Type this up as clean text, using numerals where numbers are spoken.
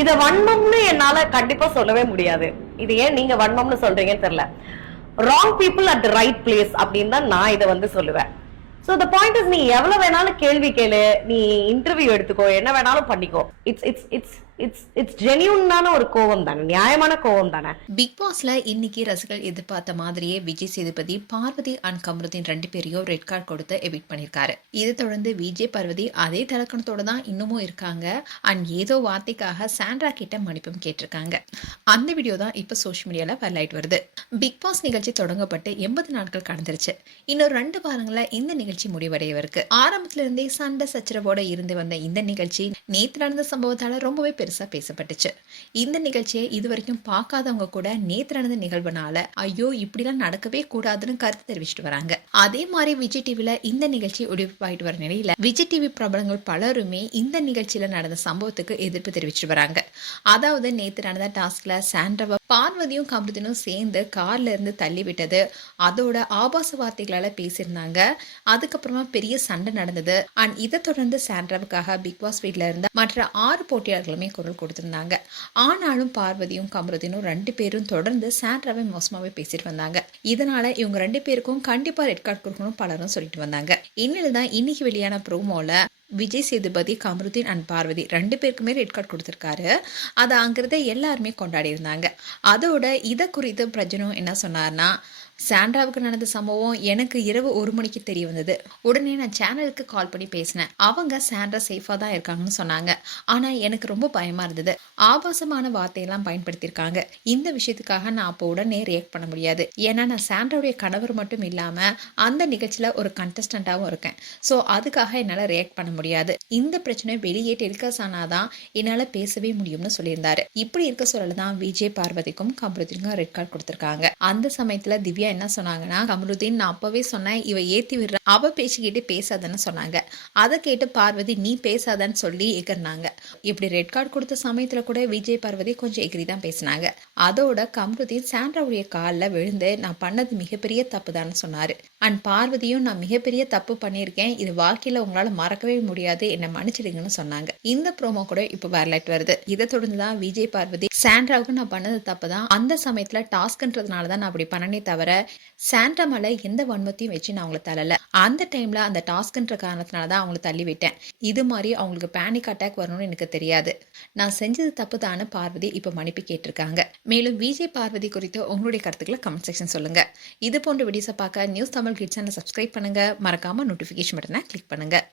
இத வன்மம்னு என்னால கண்டிப்பா சொல்லவே முடியாது. இது ஏன் நீங்க வன்மம்னு சொல்றீங்கன்னு தெரியல. Wrong people at the right place அப்படின்னு தான் நான் இதை வந்து சொல்லுவேன். சோ த பாயிண்ட் இஸ், நீ எவ்வளவு வேணாலும் கேள்வி கேளு, நீ இன்டர்வியூ எடுத்துக்கோ, என்ன வேணாலும் பண்ணிக்கோ. It's it's it's it's it's ஜெனியூனான ஒரு கோவம் தானே, நியாயமான கோவம் தானே. பிக் பாஸ்ல இன்னைக்கு ரசிகர்கள் எதிர்பார்த்த மாதிரியே விஜய் சேதுபதி, பார்வதி அண்ட் கமருதீன் 2 பேரையும் ரெட் கார்டு கொடுத்து எவிக்ட் பண்ணிருக்காரு. இதை தொடர்ந்து விஜய் பார்வதி அதே தலக்கணத்தோட தான் இன்னமும் இருக்காங்க. அண்ட் ஏதோ வார்த்தைக்காக சாண்ட்ரா கிட்ட மன்னிப்பும் கேட்டிருக்காங்க. அந்த வீடியோ தான் இப்ப சோஷியல் மீடியால வைரலாயிட்டு வருது. பிக் பாஸ் நிகழ்ச்சி தொடங்கப்பட்டு 80 நாட்கள் கடந்துருச்சு. இன்னும் 2 வாரங்கள இந்த நிகழ்ச்சி முடிவடையவருக்கு. ஆரம்பத்துல இருந்தே சண்டை சச்சரவோட இருந்து வந்த இந்த நிகழ்ச்சி நேத்து நடந்த சம்பவத்தால ரொம்பவே பெருசா பேசப்பட்டுச்சு. இந்த நிகழ்ச்சியை இதுவரைக்கும் பார்க்காதவங்க கூட நேத்து நடந்த நிகழ்வுனால ஐயோ இப்படிலாம் நடக்கவே கூடாதுன்னு கருத்து தெரிவிச்சுட்டு வராங்க. அதே மாதிரி விஜய் டிவில இந்த நிகழ்ச்சி ஒளிபரப்பாயிட்டு வர நிலையில விஜய் டிவி பிரபலங்கள் பலருமே இந்த நிகழ்ச்சியில நடந்த சம்பவத்துக்கு எதிர்ப்பு தெரிவிச்சுட்டு வராங்க. அதாவது நேத்து நடந்த டாஸ்க்ல சாண்ட்ராவை பார்வதியும் கமருதீனும் சேர்ந்து கார்ல இருந்து தள்ளி விட்டது, அதோட ஆபாச வார்த்தைகளால பேசியிருந்தாங்க. அதுக்கப்புறமா பெரிய சண்டை நடந்தது. அண்ட் இதை தொடர்ந்து சாண்ட்ராவுக்காக பிக் பாஸ் வீட்ல இருந்த மற்ற 6 போட்டியாளர்களுமே குரல் கொடுத்திருந்தாங்க. ஆனாலும் பார்வதியும் கமருதீனும் 2 பேரும் தொடர்ந்து சாண்ட்ராவை மோசமாவே பேசிட்டு வந்தாங்க. இதனால இவங்க 2 பேருக்கும் கண்டிப்பா ரெட் கார்டு கொடுக்கணும் பலரும் சொல்லிட்டு வந்தாங்க. இந்நிலைதான் இன்னைக்கு வெளியான ப்ரோமோல விஜய் சேதுபதி, கமருதீன் அண்ட் பார்வதி 2 பேருக்குமே ரெட் கார்டு கொடுத்திருக்காரு. அதை அங்கிருந்த எல்லாருமே கொண்டாடி இருந்தாங்க. அதோட இதை குறித்து பிரஜனும் என்ன சொன்னார்னா, சாண்ட்ராவுக்கு நடந்த சம்பவம் எனக்கு இரவு 1 மணிக்கு தெரிய வந்தது. உடனே நான் சேனலுக்கு கால் பண்ணி பேசினேன். அவங்க சாண்ட்ரா சேஃபா தான் இருக்காங்கன்னு சொன்னாங்க. ஆனா எனக்கு ரொம்ப பயமா இருந்தது. ஆபாசமான வார்த்தையெல்லாம் பயன்படுத்தியிருக்காங்க. இந்த விஷயத்துக்காக நான் அப்போ உடனே ரியாக்ட் பண்ண முடியாது. ஏன்னா நான் சாண்ட்ராவுடைய கணவர் மட்டும் இல்லாம அந்த நிகழ்ச்சியில ஒரு கண்டஸ்டண்டாவும் இருக்கேன். ஸோ அதுக்காக என்னால ரியாக்ட் பண்ண முடியாது. இந்த பிரச்சனை வெளியே டெலிகாஸ்ட் ஆனாதான் என்னால பேசவே முடியும்னு சொல்லியிருந்தாரு. இப்படி இருக்க சொல்லதான் விஜய், பார்வதிக்கும் கமருதீனுக்கும் ரெட் கார்டு கொடுத்திருக்காங்க. அந்த சமயத்துல திவ்யா என்ன சொன்னாங்கன்னா, கமருதீன் நான் அப்பவே சொன்னேன் இவ ஏத்தி விடுற, அவ பேசிக்கிட்டு பேசாதன்னு சொன்னாங்க. அதை கேட்டு பார்வதி நீ பேசாதன்னு சொல்லி எகர்னாங்க. இப்படி ரெட் கார்டு கொடுத்த சமயத்துல கூட விஜய், பார்வதி கொஞ்சம் எகிரி தான் பேசினாங்க. அதோட கமருதீன் சாண்ட்ராவுடைய காலில் விழுந்து நான் பண்ணது மிகப்பெரிய தப்பு தான் சொன்னாரு. அண்ட் பார்வதியும் நான் மிகப்பெரிய தப்பு பண்ணியிருக்கேன், இது வாழ்க்கையில உங்களால மறக்கவே முடியாது, என்ன மன்னிச்சிடுங்கன்னு சொன்னாங்க. இந்த ப்ரோமோ கூட இப்ப வரலாயிட்டு வருது. இதை தொடர்ந்துதான் விஜய், பார்வதி சாண்ட்ராவுக்கு நான் பண்ணது தப்பு தான், அந்த சமயத்துல டாஸ்க்ன்றதுனாலதான் நான் அப்படி பண்ணனே தவிர சாண்ட்ரா மேல எந்த வன்மத்தையும் வச்சு நான் அவங்களை தள்ளல. அந்த டைம்ல அந்த டாஸ்க்ன்ற காரணத்தினாலதான் அவங்களை தள்ளி விட்டேன். இது மாதிரி அவங்களுக்கு பேனிக் அட்டாக் வரணும்னு எனக்கு தெரியாது. நான் செஞ்சது தப்பு தானு பார்வதி இப்ப மன்னிப்பு கேட்டிருக்காங்க. மேலும் விஜய், பார்வதி குறித்து உங்களுடைய கருத்துக்களை கமெண்ட் செக்ஷன் சொல்லுங்க. இது போன்ற வீடியோஸை பார்க்க நியூஸ் தமிழ் கிட்ஸ் சேனலை சப்ஸ்கிரைப் பண்ணுங்க. மறக்காம நோட்டிபிகேஷன் பட்டனை கிளிக் பண்ணுங்க.